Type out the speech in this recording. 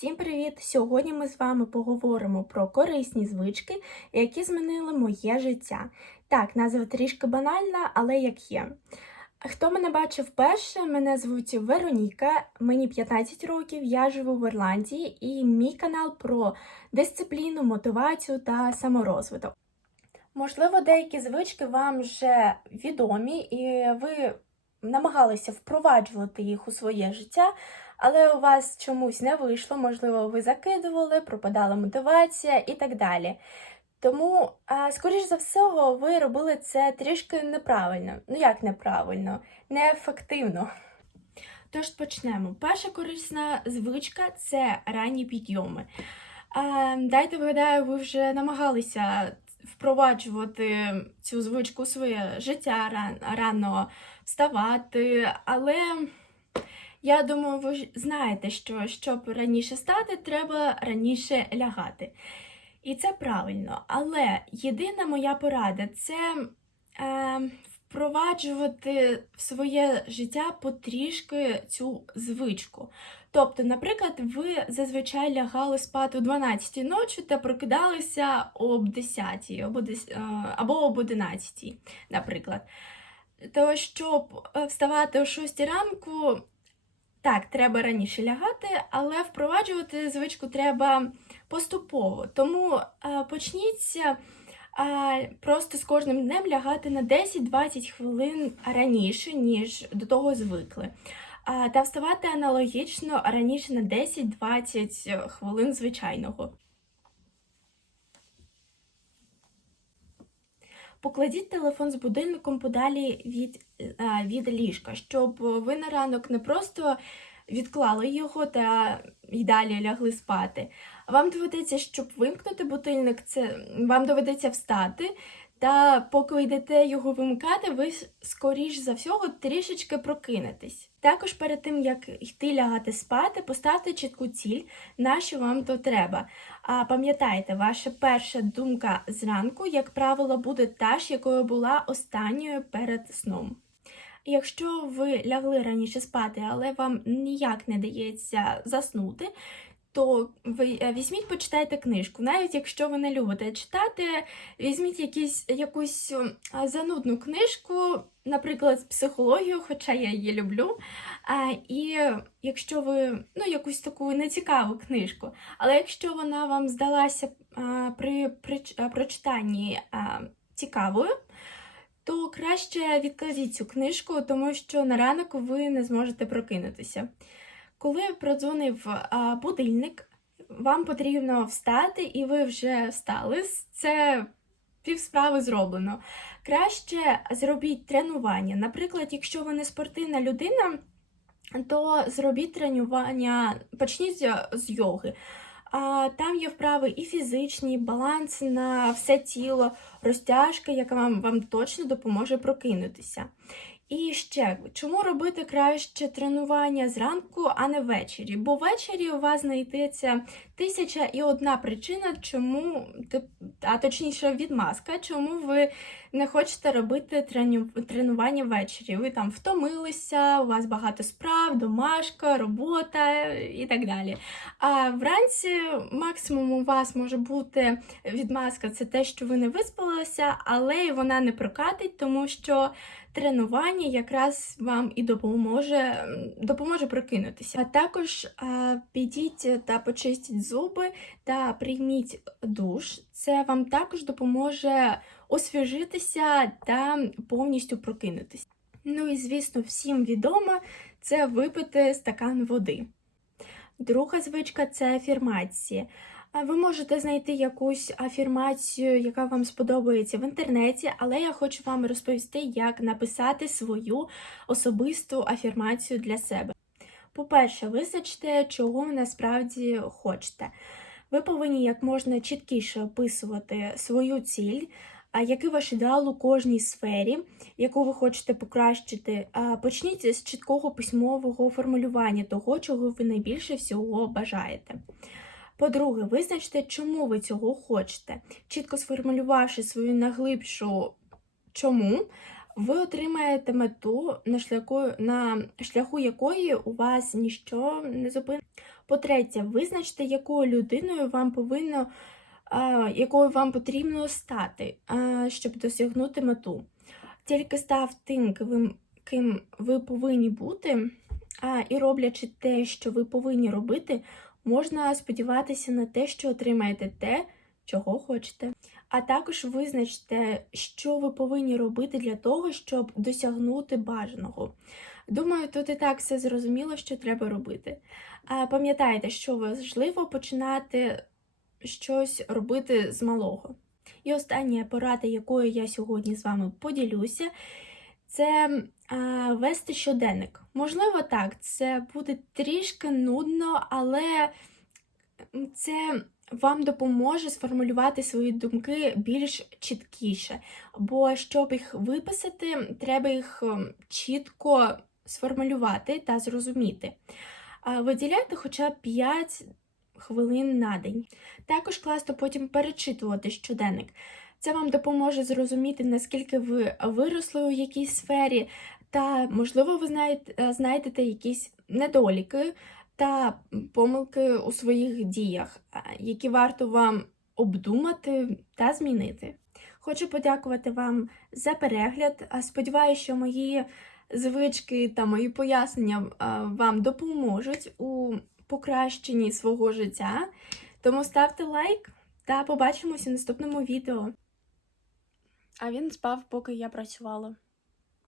Всім привіт! Сьогодні ми з вами поговоримо про корисні звички, які змінили моє життя. Так, назва трішки банальна, але як є. Хто мене бачив вперше, мене звуть Вероніка, мені 15 років, я живу в Ірландії, і мій канал про дисципліну, мотивацію та саморозвиток. Можливо, деякі звички вам вже відомі, і ви намагалися впроваджувати їх у своє життя, але у вас чомусь не вийшло, можливо, ви закидували, пропадала мотивація і так далі. Тому, скоріш за всього, ви робили це трішки неправильно. Ну як неправильно, неефективно. Тож почнемо. Перша корисна звичка це ранні підйоми. Дайте вгадаю, ви вже намагалися впроваджувати цю звичку своє життя ран- рано вставати, але я думаю, ви знаєте, що щоб раніше стати, треба раніше лягати. І це правильно. Але єдина моя порада це е, впроваджувати в своє життя потрішки цю звичку. Тобто, наприклад, ви зазвичай лягали спати о 12-й ночі та прокидалися об 10 або, е, або об 11, наприклад. То щоб е, вставати о 6 ранку, так, треба раніше лягати, але впроваджувати звичку треба поступово. Тому е, почніть просто з кожним днем лягати на 10-20 хвилин раніше, ніж до того звикли. Та вставати аналогічно раніше на 10-20 хвилин звичайного. Покладіть телефон з будильником подалі від, від ліжка, щоб ви на ранок не просто відклали його та й далі лягли спати. Вам доведеться, щоб вимкнути будильник, це вам доведеться встати. Та поки ви йдете його вимикати, ви скоріш за всього трішечки прокинетесь. Також перед тим як йти лягати спати, поставте чітку ціль, на що вам то треба. А пам'ятайте, ваша перша думка зранку, як правило, буде та ж, якою була останньою перед сном. Якщо ви лягли раніше спати, але вам ніяк не дається заснути, то ви е, візьміть, почитайте книжку. Навіть якщо ви не любите читати, візьміть якісь, якусь занудну книжку, наприклад, з психологію, хоча я її люблю. А, і якщо ви ну, якусь таку нецікаву книжку, але якщо вона вам здалася а, при, при а, прочитанні а, цікавою, то краще відкладіть цю книжку, тому що на ранок ви не зможете прокинутися. Коли продзвонив будильник, вам потрібно встати, і ви вже встали. Це півсправи зроблено. Краще зробіть тренування. Наприклад, якщо ви не спортивна людина, то зробіть тренування, почніть з- йоги. Там є вправи і фізичні, і баланс на все тіло, розтяжка, яка вам, вам точно допоможе прокинутися. І ще, чому робити краще тренування зранку, а не ввечері? Бо ввечері у вас знайдеться тисяча і одна причина, чому, а точніше відмазка, чому ви не хочете робити тренування ввечері. Ви там втомилися, у вас багато справ, домашка, робота і так далі. А вранці максимум у вас може бути відмазка, це те, що ви не виспалися, але вона не прокатить, тому що тренування якраз вам і допоможе, допоможе прокинутися. А також підіть та почистіть зуби та прийміть душ. Це вам також допоможе освіжитися та повністю прокинутися. Ну і звісно, всім відомо це випити стакан води. Друга звичка це афірмації. Ви можете знайти якусь афірмацію, яка вам сподобається в інтернеті, але я хочу вам розповісти, як написати свою особисту афірмацію для себе. По-перше, визначте, чого ви насправді хочете. Ви повинні як можна чіткіше описувати свою ціль, а який ваш ідеал у кожній сфері, яку ви хочете покращити. Почніть з чіткого письмового формулювання того, чого ви найбільше всього бажаєте. По-друге, визначте, чому ви цього хочете. Чітко сформулювавши свою наглибшу чому, ви отримаєте мету, на шляху, на шляху якої у вас ніщо не зупинить. По-третє, визначте, якою людиною вам повинно, якою вам потрібно стати, щоб досягнути мету. Тільки став тим, ким ви, повинні бути, і роблячи те, що ви повинні робити, можна сподіватися на те, що отримаєте те, чого хочете. А також визначте, що ви повинні робити для того, щоб досягнути бажаного. Думаю, тут і так все зрозуміло, що треба робити. Пам'ятайте, що важливо починати щось робити з малого. І остання порада, якою я сьогодні з вами поділюся, це вести щоденник. Можливо, так, це буде трішки нудно, але це вам допоможе сформулювати свої думки більш чіткіше. Бо щоб їх виписати, треба їх чітко сформулювати та зрозуміти. А Виділяйте хоча б 5 хвилин на день. Також класно потім перечитувати щоденник. Це вам допоможе зрозуміти, наскільки ви виросли у якійсь сфері, та, можливо, ви знаєте, знайдете якісь недоліки та помилки у своїх діях, які варто вам обдумати та змінити. Хочу подякувати вам за перегляд. Сподіваюся, що мої звички та мої пояснення вам допоможуть у покращенні свого життя. Тому ставте лайк та побачимося в наступному відео. А він спав, поки я працювала.